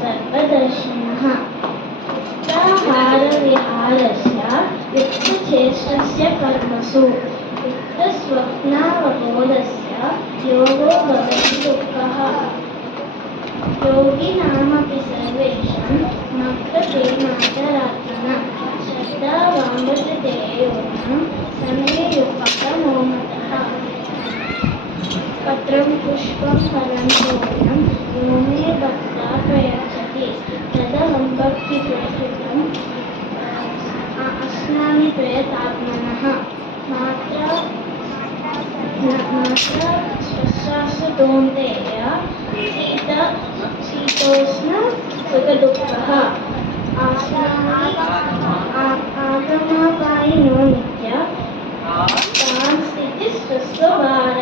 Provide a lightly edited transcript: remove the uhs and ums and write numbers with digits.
सर्वदर्शिनः युक्ताहारविहारस्य युक्तचेष्टस्य कर्मसु युक्तस्वप्नावबोधस्य योगो भवति दुःखः योगिनामपि सर्वेषां मग्नप्रेमाचरात्मनः श्रद्धावान् योगं समेयुक्तमोमतः पत्रं पुष्पं फलं तोरणं यो मे भक्त्या प्रयच्छति तदहं भक्तिपूर्वकम् अस्नामि प्रयतात्मनः मात्रा स्पर्शास्तु कौन्तेय शीतोष्ण सुखदुःखः आगमापायिनो नित्य तान् स्थितिः स्वस्वभारः